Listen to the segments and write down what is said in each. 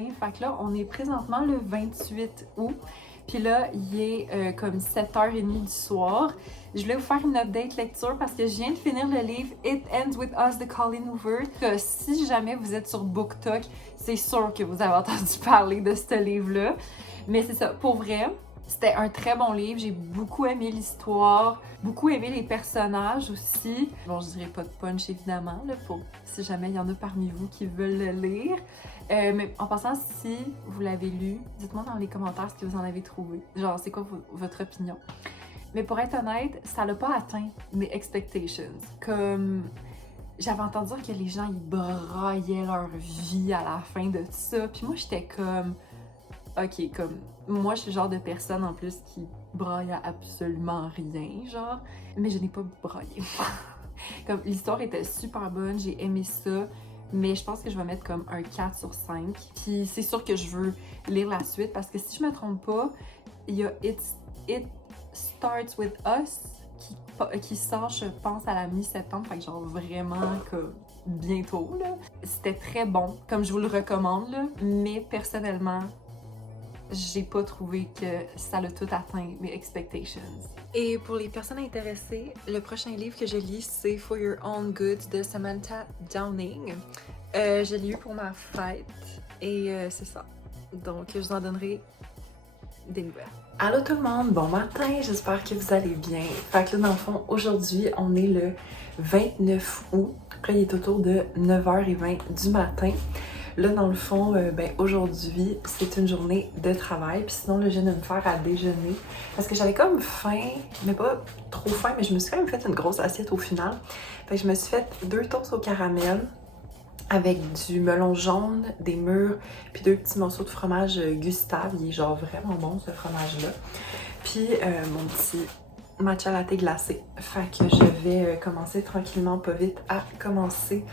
journée. Fait que là, on est présentement le 28 août. Puis là, il est comme 7h30 du soir. Je voulais vous faire une update lecture parce que je viens de finir le livre It Ends With Us de Colleen Hoover. Si jamais vous êtes sur BookTok, c'est sûr que vous avez entendu parler de ce livre-là. Mais c'est ça, pour vrai, c'était un très bon livre. J'ai beaucoup aimé l'histoire, beaucoup aimé les personnages aussi. Bon, je dirais pas de punch évidemment, là, pour si jamais il y en a parmi vous qui veulent le lire. Mais en passant, si vous l'avez lu, dites-moi dans les commentaires ce que vous en avez trouvé. Genre, c'est quoi votre opinion? Mais pour être honnête, ça l'a pas atteint mes expectations. Comme j'avais entendu dire que les gens ils braillaient leur vie à la fin de ça. Puis moi, j'étais comme ok, comme moi, je suis le genre de personne en plus qui braille à absolument rien, genre. Mais je n'ai pas braillé. Comme l'histoire était super bonne, j'ai aimé ça. Mais je pense que je vais mettre comme un 4 sur 5. Puis c'est sûr que je veux lire la suite parce que si je me trompe pas, il y a It Starts With Us qui sort, je pense, à la mi-septembre. Fait que genre vraiment comme bientôt, là. C'était très bon, comme je vous le recommande, là. Mais personnellement, j'ai pas trouvé que ça l'a tout atteint mes expectations. Et pour les personnes intéressées, le prochain livre que je lis, c'est For Your Own Good de Samantha Downing. Je l'ai eu pour ma fête et c'est ça. Donc, je vous en donnerai des nouvelles. Allô tout le monde, bon matin, j'espère que vous allez bien. Fait que là, dans le fond, aujourd'hui, on est le 29 août. Après, il est autour de 9h20 du matin. Là, dans le fond, aujourd'hui, c'est une journée de travail. Puis sinon, là, je viens de me faire à déjeuner. Parce que j'avais comme faim, mais pas trop faim, mais je me suis quand même fait une grosse assiette au final. Fait que je me suis fait 2 toasts au caramel avec du melon jaune, des mûres, puis 2 petits morceaux de fromage Gustave. Il est genre vraiment bon, ce fromage-là. Puis mon petit matcha latte glacé. Fait que je vais commencer tranquillement, pas vite, à commencer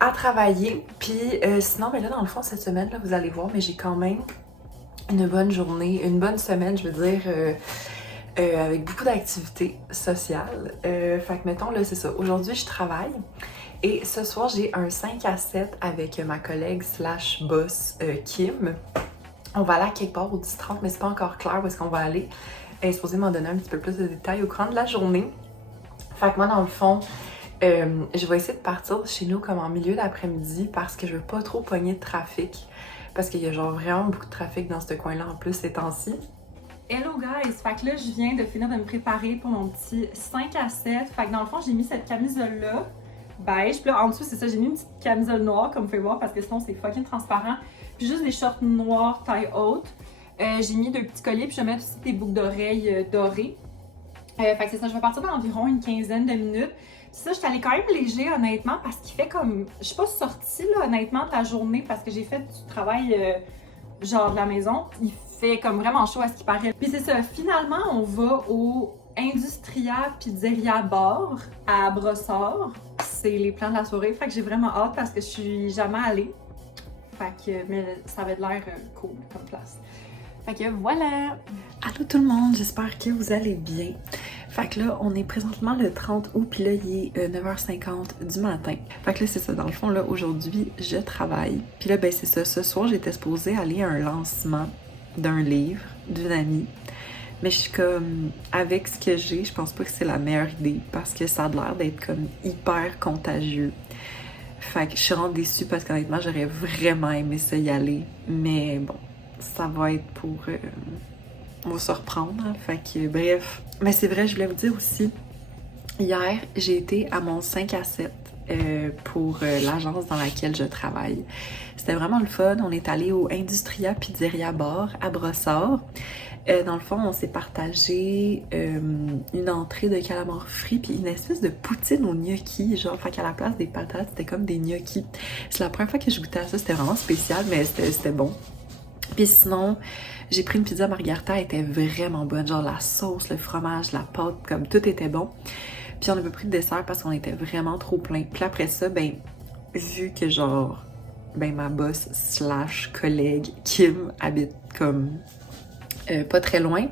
à travailler. Puis sinon, mais là, dans le fond, cette semaine, là, vous allez voir, mais j'ai quand même une bonne journée, une bonne semaine, je veux dire, avec beaucoup d'activités sociales. Fait que, mettons, là, c'est ça. Aujourd'hui, je travaille. Et ce soir, j'ai un 5 à 7 avec ma collègue slash boss Kim. On va aller à quelque part au 10h30, mais c'est pas encore clair où est-ce qu'on va aller. Elle est supposée m'en donner un petit peu plus de détails au courant de la journée. Fait que moi, dans le fond, je vais essayer de partir de chez nous comme en milieu d'après-midi parce que je veux pas trop pogner de trafic. Parce qu'il y a genre vraiment beaucoup de trafic dans ce coin-là en plus ces temps-ci. Hello guys! Fait que là, je viens de finir de me préparer pour mon petit 5 à 7. Fait que dans le fond, j'ai mis cette camisole-là, beige. Puis là, en dessous, c'est ça, j'ai mis une petite camisole noire, comme vous pouvez voir, parce que sinon, c'est fucking transparent. Puis juste des shorts noirs taille haute. J'ai mis 2 petits colliers, puis je vais mettre aussi des boucles d'oreilles dorées. Fait que c'est ça, je vais partir dans environ une quinzaine de minutes. Ça, je suis allée quand même léger, honnêtement, parce qu'il fait comme... Je suis pas sortie, là, honnêtement, de la journée, parce que j'ai fait du travail, genre, de la maison. Il fait comme vraiment chaud à ce qui paraît. Puis c'est ça, finalement, on va au Industria Pizzeria Bar à Brossard. C'est les plans de la soirée, fait que j'ai vraiment hâte parce que je suis jamais allée. Fait que, mais ça avait l'air cool comme place. Fait que voilà! Allô tout le monde, j'espère que vous allez bien. Fait que là, on est présentement le 30 août, puis là, il est 9h50 du matin. Fait que là, c'est ça, dans le fond, là, aujourd'hui, je travaille. Puis là, ben c'est ça, ce soir, j'étais supposée aller à un lancement d'un livre d'une amie. Mais je suis comme, avec ce que j'ai, je pense pas que c'est la meilleure idée, parce que ça a l'air d'être comme hyper contagieux. Fait que je suis vraiment déçue parce qu'honnêtement, j'aurais vraiment aimé ça y aller. Mais bon, ça va être pour... on va se reprendre. Hein. Fait que bref. Mais c'est vrai, je voulais vous dire aussi, hier, j'ai été à mon 5 à 7 pour l'agence dans laquelle je travaille. C'était vraiment le fun. On est allé au Industria Pizzeria Bar à Brossard. Dans le fond, on s'est partagé une entrée de calamar frit puis une espèce de poutine au gnocchi, genre, fait qu'à la place des patates, c'était comme des gnocchis. C'est la première fois que je goûtais à ça, c'était vraiment spécial, mais c'était bon. Puis sinon, j'ai pris une pizza margarita, elle était vraiment bonne, genre la sauce, le fromage, la pâte, comme tout était bon. Puis on a pas pris de dessert parce qu'on était vraiment trop plein. Puis après ça, ben, vu que genre, ben ma boss slash collègue Kim habite comme... pas très loin,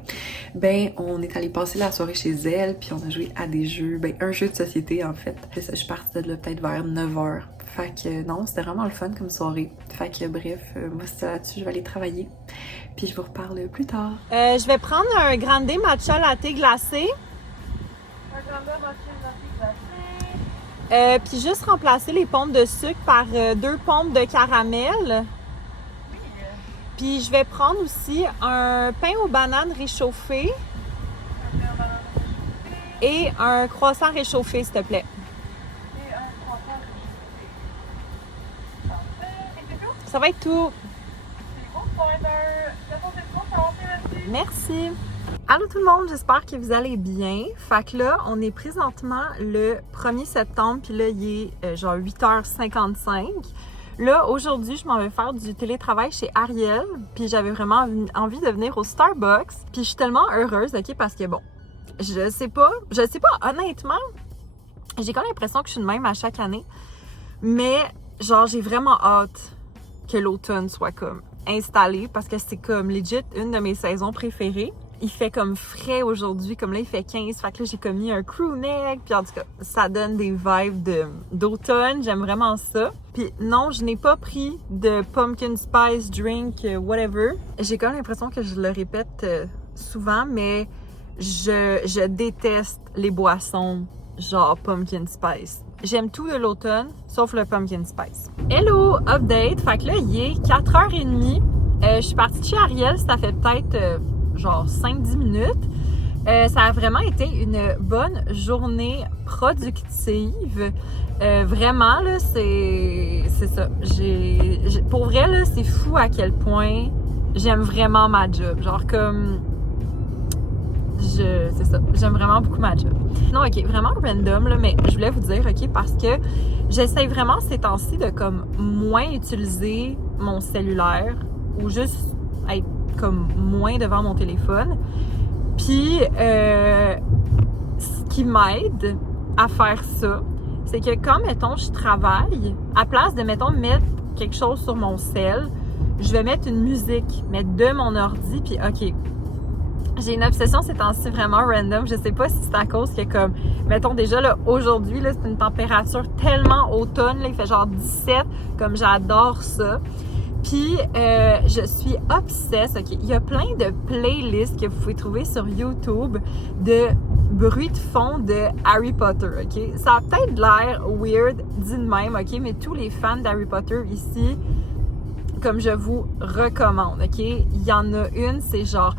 ben on est allé passer la soirée chez elle, puis on a joué à des jeux, ben un jeu de société en fait. Puis ça, je suis partie de là peut-être vers 9h. Fait que non, c'était vraiment le fun comme soirée. Fait que bref, moi c'est là-dessus, je vais aller travailler. Puis je vous reparle plus tard. Je vais prendre un grande matcha latte glacé. Un grande matcha latte glacé. Puis juste remplacer les pompes de sucre par 2 pompes de caramel. Oui. Puis je vais prendre aussi un pain aux bananes réchauffé Un pain aux bananes réchauffé. et un croissant réchauffé, s'il te plaît. Et un croissant réchauffé. Parfait. Et c'est tout? Ça va être tout. C'est bon, ça va être Merci. Allô tout le monde, j'espère que vous allez bien. Fait que là, on est présentement le 1er septembre, puis là, il est genre 8h55. Là, aujourd'hui, je m'en vais faire du télétravail chez Ariel, puis j'avais vraiment envie de venir au Starbucks. Puis je suis tellement heureuse, ok, parce que bon, je sais pas, honnêtement, j'ai quand même l'impression que je suis de même à chaque année, mais genre, j'ai vraiment hâte que l'automne soit comme installé, parce que c'est comme legit une de mes saisons préférées. Il fait comme frais aujourd'hui, comme là il fait 15, fait que là j'ai comme mis un crew neck, puis en tout cas ça donne des vibes d'automne, j'aime vraiment ça. Puis non, je n'ai pas pris de pumpkin spice drink, whatever. J'ai quand même l'impression que je le répète souvent, mais je déteste les boissons genre pumpkin spice. J'aime tout de l'automne, sauf le pumpkin spice. Hello, update, fait que là il est 4h30, je suis partie de chez Ariel, ça fait peut-être genre 5-10 minutes. Ça a vraiment été une bonne journée productive. Vraiment, là, c'est ça. Pour vrai, là, c'est fou à quel point j'aime vraiment ma job. Genre comme... c'est ça. J'aime vraiment beaucoup ma job. Non, ok, vraiment random, là, mais je voulais vous dire, ok, parce que j'essaie vraiment ces temps-ci de comme moins utiliser mon cellulaire ou juste être comme moins devant mon téléphone. Puis, ce qui m'aide à faire ça, c'est que quand, mettons, je travaille, à place de, mettons, mettre quelque chose sur mon cell, je vais mettre une musique, mettre de mon ordi, puis OK. J'ai une obsession ces temps-ci vraiment random. Je sais pas si c'est à cause que, comme, mettons, déjà, là, aujourd'hui, là, c'est une température tellement automne, là, il fait genre 17, comme j'adore ça. Puis, je suis obsesse, OK? Il y a plein de playlists que vous pouvez trouver sur YouTube de bruit de fond de Harry Potter, OK? Ça a peut-être l'air weird, dit de même, OK? Mais tous les fans d'Harry Potter ici, comme je vous recommande, OK? Il y en a une, c'est genre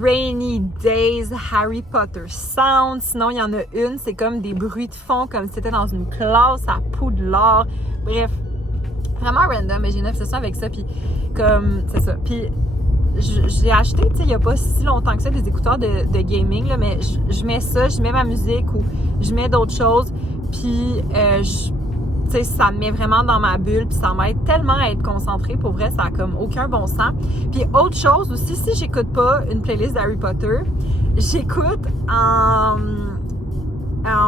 Rainy Days Harry Potter Sound. Sinon, il y en a une, c'est comme des bruits de fond, comme si c'était dans une classe à Poudlard. Bref, vraiment random, mais j'ai une obsession avec ça, puis comme, c'est ça. Puis j'ai acheté, tu sais, il y a pas si longtemps que ça, des écouteurs de gaming, là, mais je mets ça, je mets ma musique ou je mets d'autres choses, puis tu sais, ça me met vraiment dans ma bulle, puis ça m'aide tellement à être concentrée. Pour vrai, ça a comme aucun bon sens. Puis autre chose aussi, si j'écoute pas une playlist d'Harry Potter, j'écoute en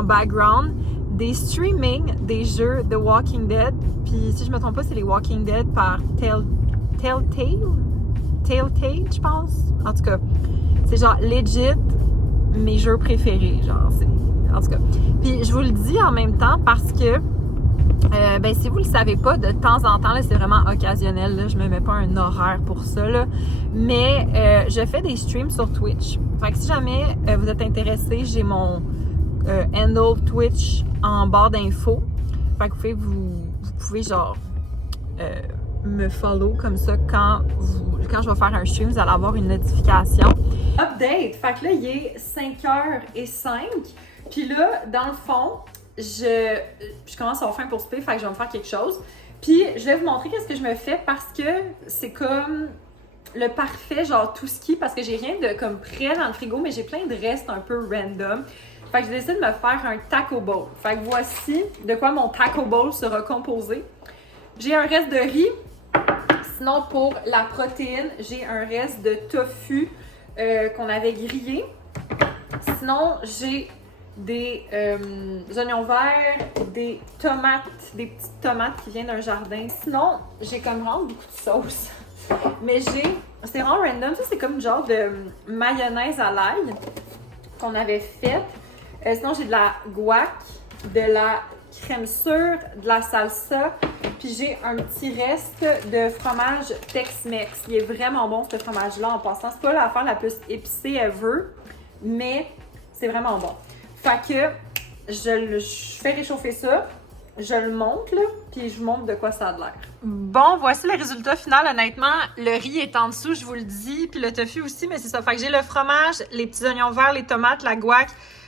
background des streamings des jeux The Walking Dead. Puis si je me trompe pas, c'est les Walking Dead par Telltale, je pense. En tout cas, c'est genre legit mes jeux préférés, genre, en tout cas. Puis je vous le dis en même temps parce que ben si vous le savez pas, de temps en temps, là, c'est vraiment occasionnel, là, je me mets pas un horaire pour ça, là, mais je fais des streams sur Twitch. Fait que si jamais vous êtes intéressé, j'ai mon handle Twitch en barre d'infos. Fait que vous pouvez genre me follow comme ça quand je vais faire un stream, vous allez avoir une notification. Update! Fait que là, il est 5h05. Puis là, dans le fond, je commence à avoir faim pour souper, fait que je vais me faire quelque chose. Puis je vais vous montrer qu'est-ce que je me fais parce que c'est comme le parfait, genre tout ski, parce que j'ai rien de comme prêt dans le frigo, mais j'ai plein de restes un peu random. Fait que j'ai décidé de me faire un taco bowl. Fait que voici de quoi mon taco bowl sera composé. J'ai un reste de riz. Sinon, pour la protéine, j'ai un reste de tofu qu'on avait grillé. Sinon, j'ai des oignons verts, des tomates, des petites tomates qui viennent d'un jardin. Sinon, j'ai comme vraiment beaucoup de sauce. Mais c'est vraiment random. Ça, c'est comme une genre de mayonnaise à l'ail qu'on avait faite. Sinon, j'ai de la guac, de la crème sûre, de la salsa, puis j'ai un petit reste de fromage Tex-Mex. Il est vraiment bon, ce fromage-là, en passant. C'est pas l'affaire la plus épicée ever, mais c'est vraiment bon. Fait que je fais réchauffer ça, je le monte, là, puis je vous montre de quoi ça a de l'air. Bon, voici le résultat final. Honnêtement, le riz est en dessous, je vous le dis, puis le tofu aussi, mais c'est ça. Fait que j'ai le fromage, les petits oignons verts, les tomates, la guac,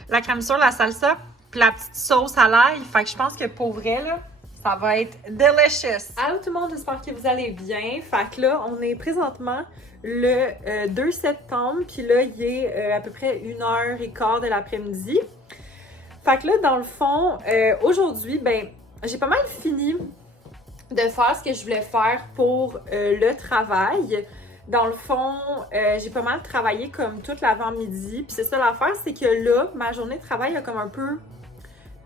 la crème sûre, la salsa, puis la petite sauce à l'ail. Fait que je pense que pour vrai, là, ça va être delicious. Allô tout le monde, j'espère que vous allez bien. Fait que là, on est présentement le 2 septembre, puis là, il est à peu près 1h15 de l'après-midi. Fait que là, dans le fond, aujourd'hui, ben, j'ai pas mal fini de faire ce que je voulais faire pour le travail. Dans le fond, j'ai pas mal travaillé comme toute l'avant-midi. Puis c'est ça l'affaire, c'est que là, ma journée de travail a comme un peu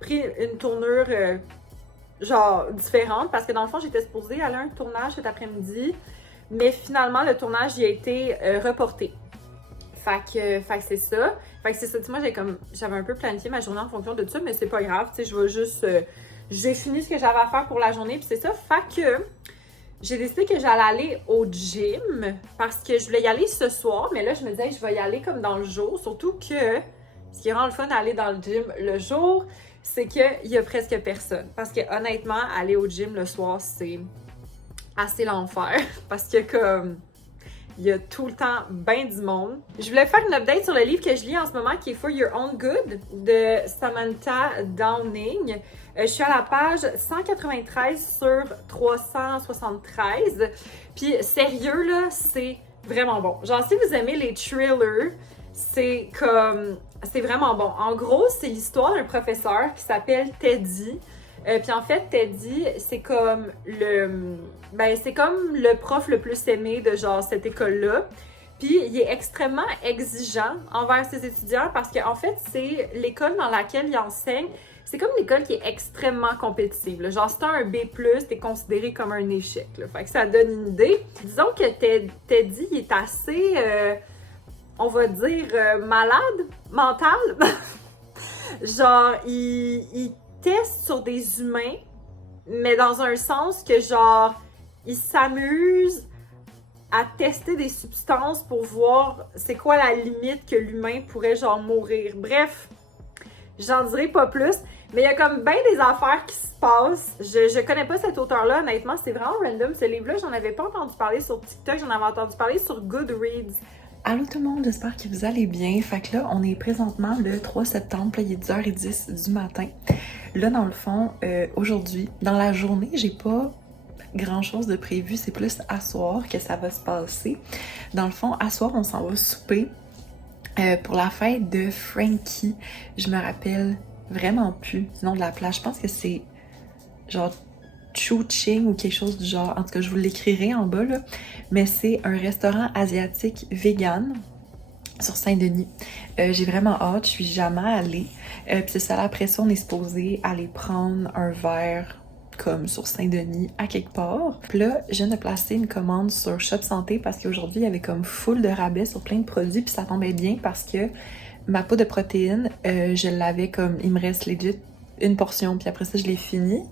pris une tournure genre différente. Parce que dans le fond, j'étais supposée aller à un tournage cet après-midi. Mais finalement, le tournage il a été reporté. Fait que c'est ça. Fait que c'est ça. Moi, j'avais un peu planifié ma journée en fonction de ça, mais c'est pas grave. Tu sais, je vais juste. J'ai fini ce que j'avais à faire pour la journée, puis c'est ça. Fait que j'ai décidé que j'allais aller au gym parce que je voulais y aller ce soir, mais là, je me disais, je vais y aller comme dans le jour. Surtout que ce qui rend le fun d'aller dans le gym le jour, c'est qu'il y a presque personne. Parce que honnêtement, aller au gym le soir, c'est assez l'enfer. Parce que comme. Il y a tout le temps bien du monde. Je voulais faire une update sur le livre que je lis en ce moment qui est For Your Own Good de Samantha Downing. Je suis à la page 193 sur 373. Puis sérieux, là, c'est vraiment bon. Genre, si vous aimez les thrillers, c'est vraiment bon. En gros, c'est l'histoire d'un professeur qui s'appelle Teddy. Puis en fait, Teddy, c'est comme le prof le plus aimé de genre cette école-là. Puis il est extrêmement exigeant envers ses étudiants parce qu'en fait, c'est l'école dans laquelle il enseigne. C'est comme une école qui est extrêmement compétitive. Là. Genre, si t'as un B+, t'es considéré comme un échec. Là. Fait que ça donne une idée. Disons que Teddy, il est assez, on va dire, malade, mental. Genre, il teste sur des humains, mais dans un sens que genre, il s'amuse à tester des substances pour voir c'est quoi la limite que l'humain pourrait genre mourir. Bref, j'en dirai pas plus, mais il y a comme bien des affaires qui se passent. Je connais pas cet auteur-là, honnêtement, c'est vraiment random. Ce livre-là, j'en avais pas entendu parler sur TikTok, j'en avais entendu parler sur Goodreads. Allô tout le monde, j'espère que vous allez bien. Fait que là, on est présentement le 3 septembre, là, il est 10h10 du matin. Là, dans le fond, aujourd'hui, dans la journée, j'ai pas grand-chose de prévu. C'est plus à soir que ça va se passer. Dans le fond, à soir, on s'en va souper pour la fête de Frankie. Je me rappelle vraiment plus du nom de la place. Je pense que c'est genre Chuching ou quelque chose du genre. En tout cas, je vous l'écrirai en bas, là. Mais c'est un restaurant asiatique vegan sur Saint-Denis. J'ai vraiment hâte, je suis jamais allée. Puis c'est ça, après ça, on est supposé aller prendre un verre comme sur Saint-Denis à quelque part. Puis là, je viens de placer une commande sur Shop Santé parce qu'aujourd'hui, il y avait comme full de rabais sur plein de produits. Puis ça tombait bien parce que ma poudre de protéines, je l'avais comme, il me reste legit une portion. Puis après ça, je l'ai fini.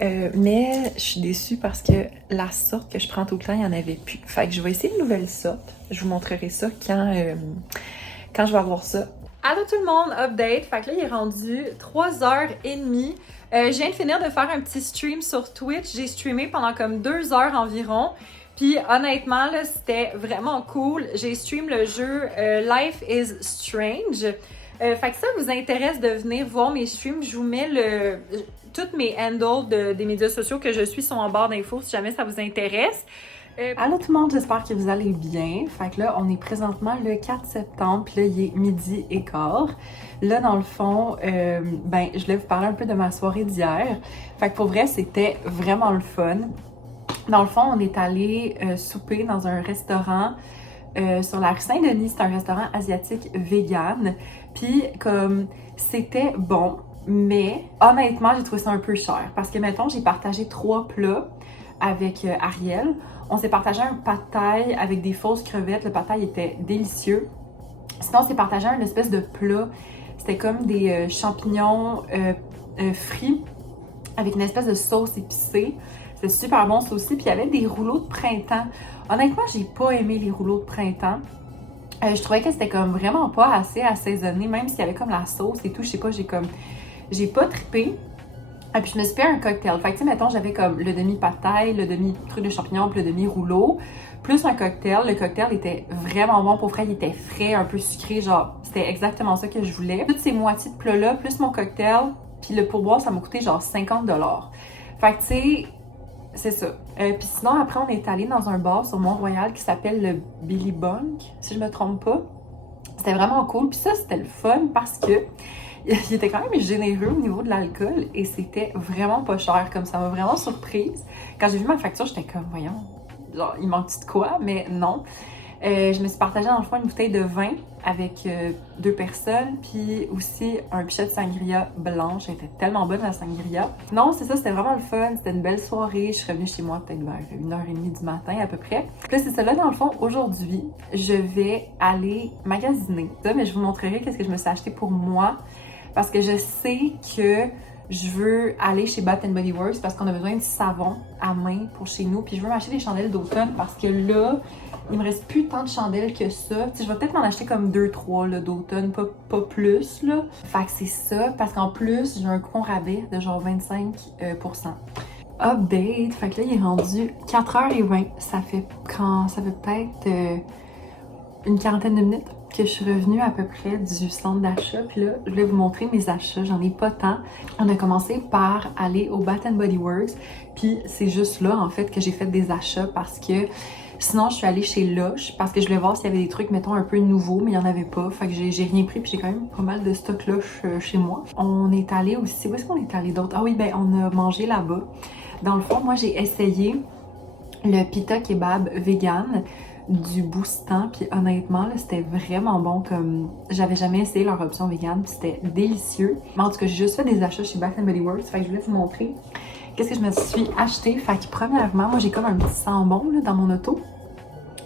Mais je suis déçue parce que la sorte que je prends tout le temps, il n'y en avait plus. Fait que je vais essayer une nouvelle sorte. Je vous montrerai ça quand je vais avoir ça. Allô tout le monde, update. Fait que là, il est rendu 3h30. Je viens de finir de faire un petit stream sur Twitch. J'ai streamé pendant comme 2 heures environ. Puis honnêtement, là, c'était vraiment cool. J'ai stream le jeu Life is Strange. Fait que ça vous intéresse de venir voir mes streams, je vous mets toutes mes handles des médias sociaux que je suis sont en barre d'infos si jamais ça vous intéresse. Allô tout le monde, j'espère que vous allez bien. Fait que là, on est présentement le 4 septembre, puis là, il est 12h15. Là, dans le fond, je voulais vous parler un peu de ma soirée d'hier. Fait que pour vrai, c'était vraiment le fun. Dans le fond, on est allé souper dans un restaurant sur la rue Saint-Denis. C'est un restaurant asiatique vegan. Puis comme, c'était bon, mais honnêtement, j'ai trouvé ça un peu cher. Parce que, mettons, j'ai partagé 3 plats avec Ariel. On s'est partagé un pad thai avec des fausses crevettes. Le pad thai était délicieux. Sinon, on s'est partagé un espèce de plat. C'était comme des champignons frits avec une espèce de sauce épicée. C'était super bon ça aussi. Puis il y avait des rouleaux de printemps. Honnêtement, j'ai pas aimé les rouleaux de printemps. Je trouvais que c'était comme vraiment pas assez assaisonné, même s'il y avait comme la sauce et tout. Je sais pas, j'ai pas trippé. Et puis je me suis fait un cocktail. Fait que tu sais, mettons, j'avais comme le demi-pad thai, le demi-truc de champignons, puis le demi-rouleau, plus un cocktail. Le cocktail était vraiment bon. Pour vrai, il était frais, un peu sucré, genre, c'était exactement ça que je voulais. Toutes ces moitiés de plats-là, plus mon cocktail, puis le pourboire, ça m'a coûté genre 50 $. Fait que tu sais, c'est ça. Puis sinon, après, on est allé dans un bar sur Mont-Royal qui s'appelle le Billy Bunk, si je me trompe pas. C'était vraiment cool. Puis ça, c'était le fun parce que il était quand même généreux au niveau de l'alcool et c'était vraiment pas cher. Comme ça m'a vraiment surprise. Quand j'ai vu ma facture, j'étais comme, voyons, genre, il manque-tu de quoi? Mais non. Je me suis partagée dans le fond une bouteille de vin avec 2 personnes, puis aussi un pichet de sangria blanche. Elle était tellement bonne la sangria. Non, c'est ça, c'était vraiment le fun. C'était une belle soirée. Je suis revenue chez moi peut-être vers 1h30 du matin à peu près. Puis là, c'est ça. Là, dans le fond, aujourd'hui, je vais aller magasiner. Ça, mais je vous montrerai qu'est-ce que je me suis acheté pour moi. Parce que je sais que je veux aller chez Bath & Body Works parce qu'on a besoin de savon à main pour chez nous. Puis je veux m'acheter des chandelles d'automne parce que là, il me reste plus tant de chandelles que ça. T'sais, je vais peut-être m'en acheter comme 2-3 d'automne, pas plus là. Fait que c'est ça, parce qu'en plus, j'ai un coupon rabais de genre 25%. Update, fait que là, il est rendu 4h20. Ça fait peut-être une quarantaine de minutes que je suis revenue à peu près du centre d'achat. Puis là, je vais vous montrer mes achats. J'en ai pas tant. On a commencé par aller au Bath & Body Works. Puis c'est juste là, en fait, que j'ai fait des achats parce que sinon, je suis allée chez Lush parce que je voulais voir s'il y avait des trucs, mettons, un peu nouveaux, mais il n'y en avait pas. Fait que j'ai rien pris, puis j'ai quand même pas mal de stock Lush chez moi. On est allé aussi... Où est-ce qu'on est allé d'autre? Ah oui, ben on a mangé là-bas. Dans le fond, moi, j'ai essayé le pita kebab vegan du Boustan, puis honnêtement, là, c'était vraiment bon. Comme j'avais jamais essayé leur option vegan, puis c'était délicieux. Mais en tout cas, j'ai juste fait des achats chez Bath & Body Works, fait que je voulais vous montrer qu'est-ce que je me suis acheté. Fait que premièrement, moi j'ai comme un petit sambon là, dans mon auto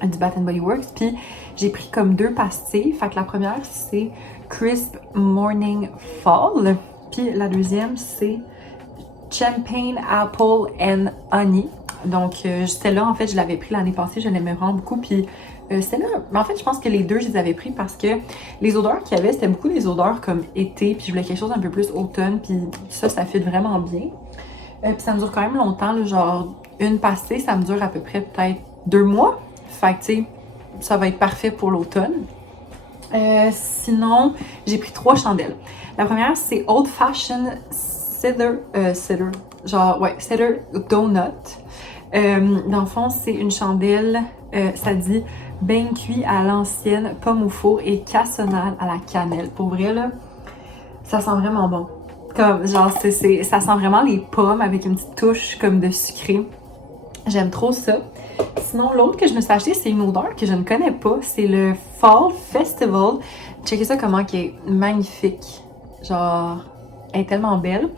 du Bath & Body Works, puis j'ai pris comme 2 pastilles. Fait que la première c'est Crisp Morning Fall, puis la deuxième c'est Champagne Apple and Honey. Donc celle-là en fait je l'avais pris l'année passée, je l'aimais vraiment beaucoup, puis celle-là, mais en fait je pense que les deux je les avais pris parce que les odeurs qu'il y avait c'était beaucoup des odeurs comme été, puis je voulais quelque chose un peu plus automne, puis ça fit vraiment bien. Puis ça me dure quand même longtemps, là, genre une pastille, ça me dure à peu près peut-être 2 mois. Fait que tu sais, ça va être parfait pour l'automne. Sinon, j'ai pris 3 chandelles. La première, c'est Old Fashioned Cedar Donut. Dans le fond, c'est une chandelle, ça dit bain cuit à l'ancienne, pomme au four et cassonade à la cannelle. Pour vrai, là, ça sent vraiment bon. Comme, genre, ça sent vraiment les pommes avec une petite touche comme de sucré. J'aime trop ça. Sinon, l'autre que je me suis acheté, c'est une odeur que je ne connais pas. C'est le Fall Festival. Checkez ça comment qui est magnifique. Genre, elle est tellement belle.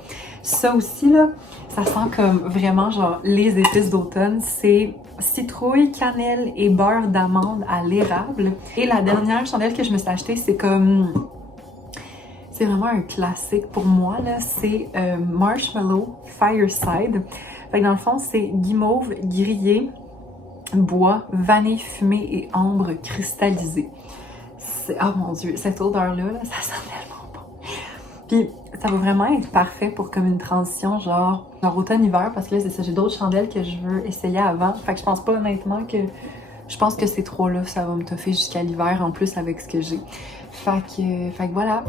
Ça aussi, là, ça sent comme vraiment genre les épices d'automne. C'est citrouille, cannelle et beurre d'amande à l'érable. Et la dernière chandelle que je me suis achetée, c'est comme... C'est vraiment un classique pour moi, là. C'est Marshmallow Fireside. Fait que dans le fond, c'est guimauve grillé, bois, vanille fumée et ambre cristallisée. Oh mon Dieu, cette odeur-là, là, ça sent tellement bon. Puis ça va vraiment être parfait pour comme une transition genre automne-hiver, parce que là, c'est ça, j'ai d'autres chandelles que je veux essayer avant. Fait que je pense pas honnêtement que... Je pense que ces 3-là, ça va me toffer jusqu'à l'hiver en plus avec ce que j'ai. Fait que voilà.